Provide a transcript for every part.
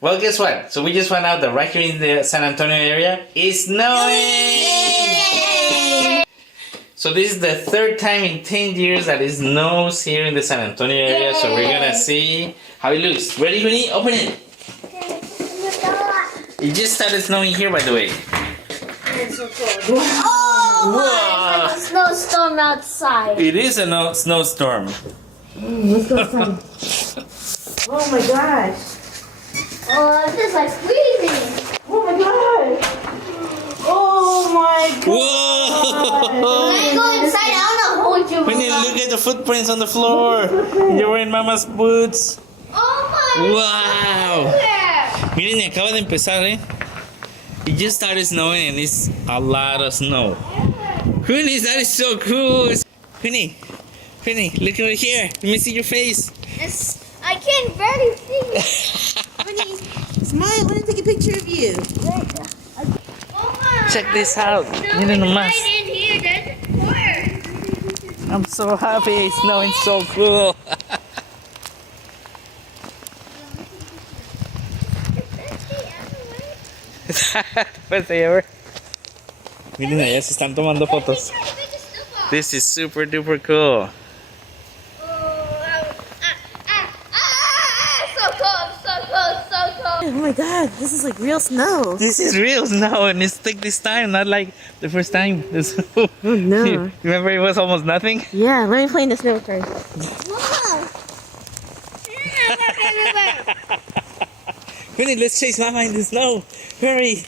Well, guess what? So we just found out that right here in the San Antonio area it's snowing. So this is the third time in 10 years that it snows here in the San Antonio area. So we're gonna see how it looks. Ready, Winnie? Open it. It just started snowing here, by the way. It's so cold. Oh, it's like a snowstorm outside. It is a snowstorm. Let's go outside. Oh my gosh. Oh, this is like freezing. Oh my god. Oh my god. Whoa! When I go inside, I want to hold you. Winnie, look at the footprints on the floor. You're wearing Mama's boots. Oh my Wow! god. Miren, acaba de empezar, eh. It just started snowing and it's a lot of snow. Winnie, that is so cool. Winnie, look over here. Let me see your face. I can barely see. Smile, let me take a picture of you. Check this out. Miren nomás. Right in here, there's a corner. I'm so happy. It's snowing so cool. Pues ever. Miren, allá se están tomando fotos. This is super duper cool. Oh my god, this is like real snow. This is real snow and it's thick this time, not like the first time. Oh no. Remember it was almost nothing? Yeah, let me play in the snow first. Winnie, let's chase Mama in the snow. Hurry.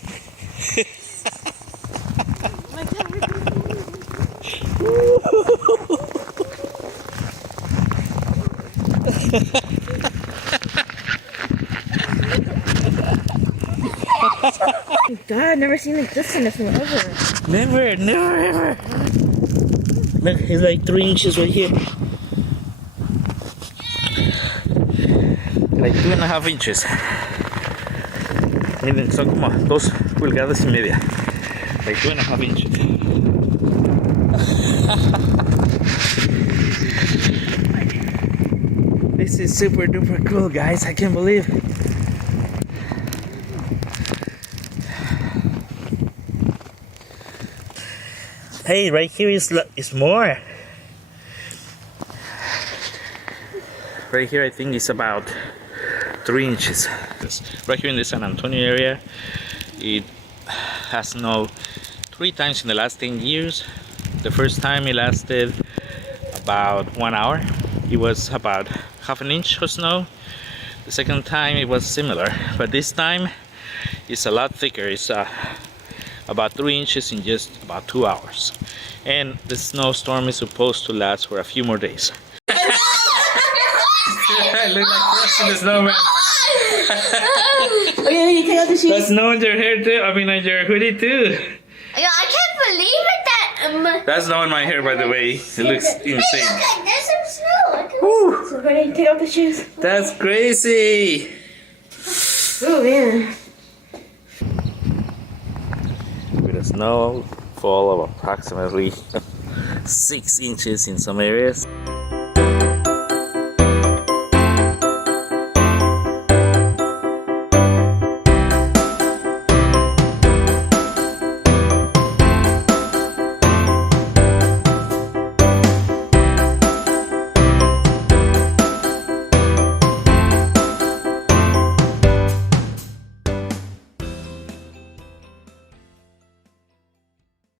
Oh god, never seen like this kind of snow ever. Never ever. Look, it's like 3 inches right here. Like 2.5 inches. Miren, son como 2 pulgadas y media. Like 2.5 inches. This is super duper cool, guys. I can't believe. Hey, right here is more. Right here, I think it's about 3 inches. Right here in the San Antonio area, it has snowed 3 times in the last 10 years. The first time it lasted about 1 hour. It was about half an inch of snow. The second time it was similar, but this time it's a lot thicker. It's about 3 inches in just about 2 hours. And the snowstorm is supposed to last for a few more days. I look like Frosty the Snowman. Okay, you take out the shoes. That's snow in your hair too. I mean, on your hoodie too. I can't believe it that. That's snow in my hair, by the way. It looks insane. Look, there's some snow. Woo, So ready, take out the shoes. that's crazy. Oh man. With a snowfall of approximately 6 inches in some areas.